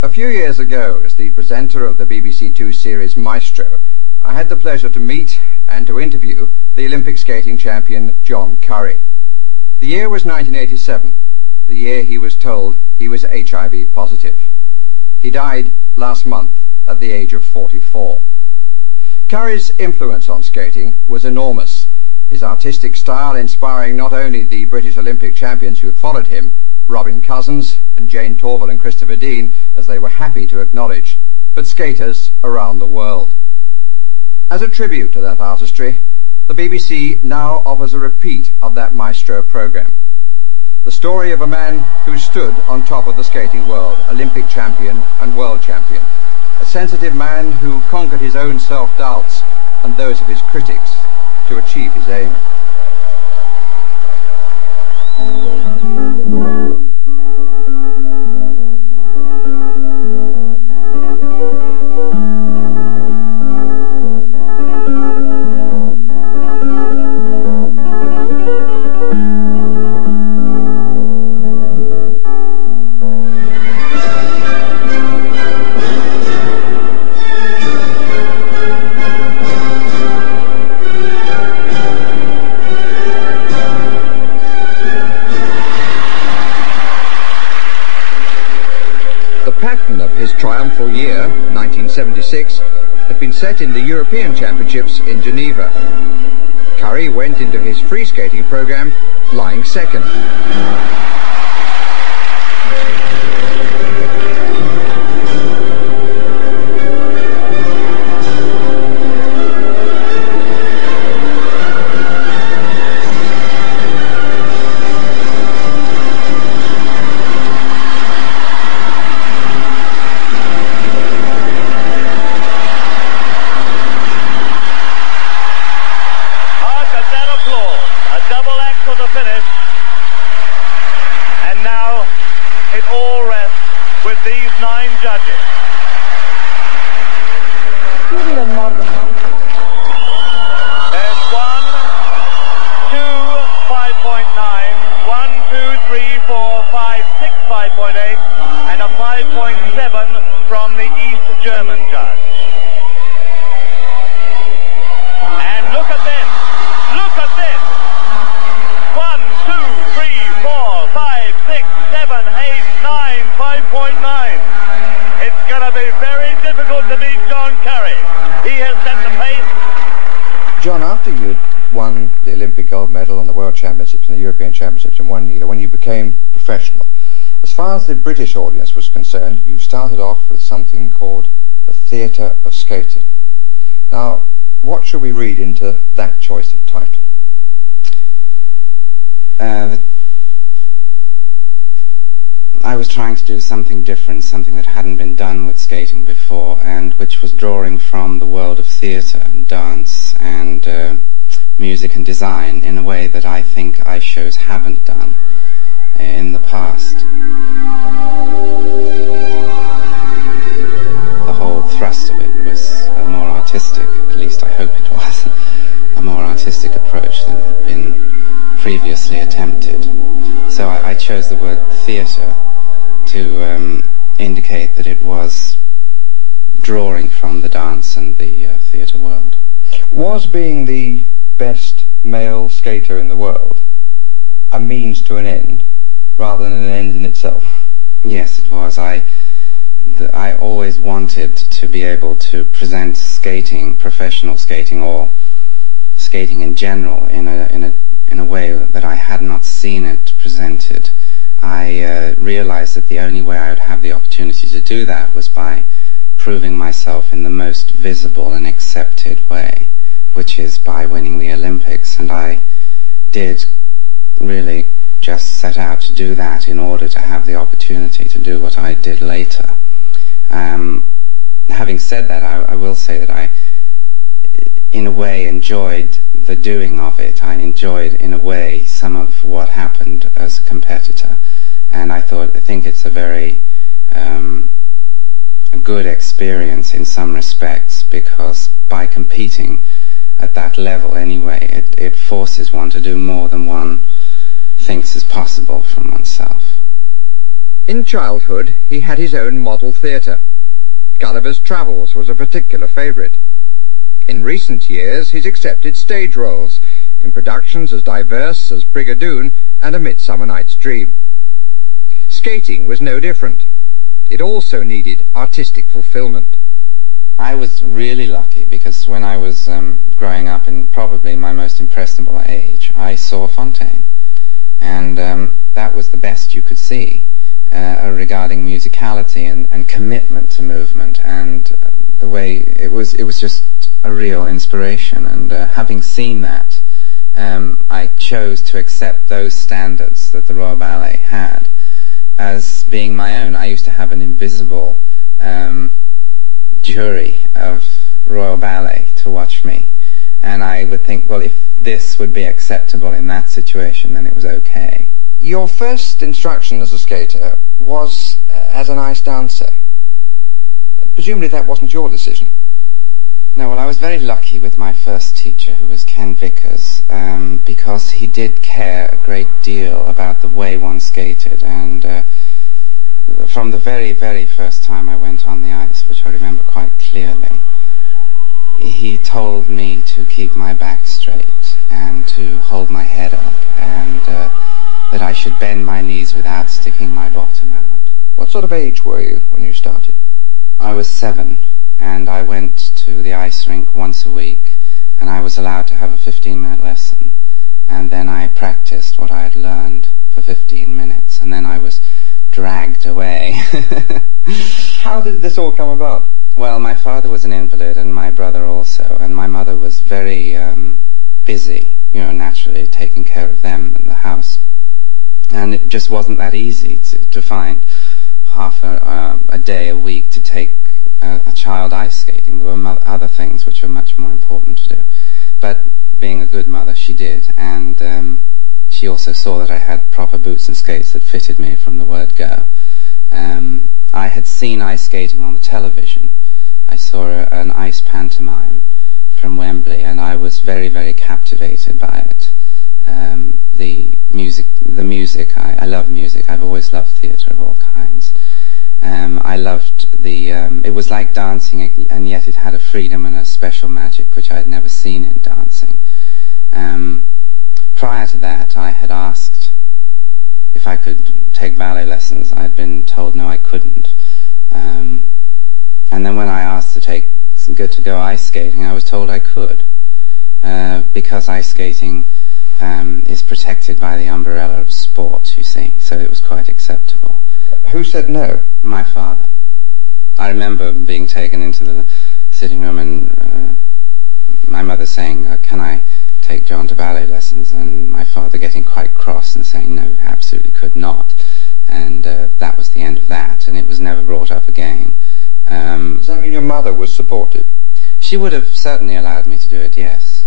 A few years ago, as the presenter of the BBC Two series Maestro, I had the pleasure to meet and to interview the Olympic skating champion John Curry. The year was 1987, the year he was told he was HIV positive. He died last month at the age of 44. Curry's influence on skating was enormous, his artistic style inspiring not only the British Olympic champions who followed him, Robin Cousins and Jane Torval and Christopher Dean, as they were happy to acknowledge, but skaters around the world. As a tribute to that artistry, the BBC now offers a repeat of that Maestro programme. The story of a man who stood on top of the skating world, Olympic champion and world champion. A sensitive man who conquered his own self-doubts and those of his critics to achieve his aim. His triumphal year, 1976, had been set in the European Championships in Geneva. Curry went into his free skating program lying second. John, after you'd won the Olympic gold medal and the World Championships and the European Championships in 1 year, when you became professional, as far as the British audience was concerned, you started off with something called the theatre of skating. Now, what should we read into that choice of title? I was trying to do something different, something that hadn't been done with skating before, and which was drawing from the world of theatre and dance and music and design in a way that I think ice shows haven't done in the past. The whole thrust of it was a more artistic, at least I hope it was, a more artistic approach than had been previously attempted. So I chose the word theatre to indicate that it was drawing from the dance and the theatre world. Was being the best male skater in the world a means to an end rather than an end in itself? Yes, it was. I always wanted to be able to present skating, professional skating, or skating in general, in a way that I had not seen it presented. I realized that the only way I would have the opportunity to do that was by proving myself in the most visible and accepted way, which is by winning the Olympics. And I did really just set out to do that in order to have the opportunity to do what I did later. Having said that, I will say that I, in a way, enjoyed the doing of it. I enjoyed, in a way, some of what happened as a competitor. And I think it's a very a good experience in some respects, because by competing at that level anyway, it forces one to do more than one thinks is possible from oneself. In childhood, he had his own model theatre. Gulliver's Travels was a particular favourite. In recent years, he's accepted stage roles in productions as diverse as Brigadoon and A Midsummer Night's Dream. Skating was no different. It also needed artistic fulfilment. I was really lucky because when I was growing up, in probably my most impressionable age, I saw Fontaine. And that was the best you could see regarding musicality and commitment to movement, and the way it was just a real inspiration. And having seen that, I chose to accept those standards that the Royal Ballet had as being my own. I used to have an invisible jury of Royal Ballet to watch me, and I would think, well, if this would be acceptable in that situation, then it was okay. Your first instruction as a skater was as an ice dancer. Presumably that wasn't your decision. No, well, I was very lucky with my first teacher, who was Ken Vickers, because he did care a great deal about the way one skated, and from the very, very first time I went on the ice, which I remember quite clearly, he told me to keep my back straight and to hold my head up, and that I should bend my knees without sticking my bottom out. What sort of age were you when you started? I was 7, and I went to the ice rink once a week, and I was allowed to have a 15-minute lesson, and then I practiced what I had learned for 15 minutes, and then I was dragged away. How did this all come about? Well, my father was an invalid, and my brother also, and my mother was very busy, naturally taking care of them in the house. And it just wasn't that easy to find half a day a week to take a child ice skating. There were other things which were much more important to do. But being a good mother, she did, and she also saw that I had proper boots and skates that fitted me from the word go. I had seen ice skating on the television. I saw an ice pantomime from Wembley, and I was very, very captivated by it. The music, I love music. I've always loved theatre of all kinds. I loved it was like dancing, and yet it had a freedom and a special magic which I had never seen in dancing. Prior to that, I had asked if I could take ballet lessons. I had been told no, I couldn't. And then when I asked to go ice skating, I was told I could, because ice skating is protected by the umbrella of sport, you see, so it was quite acceptable. Who said no? My father. I remember being taken into the sitting room and my mother saying, can I take John to ballet lessons? And my father getting quite cross and saying, no, absolutely could not. And that was the end of that, and it was never brought up again. Does that mean your mother was supportive? She would have certainly allowed me to do it, yes.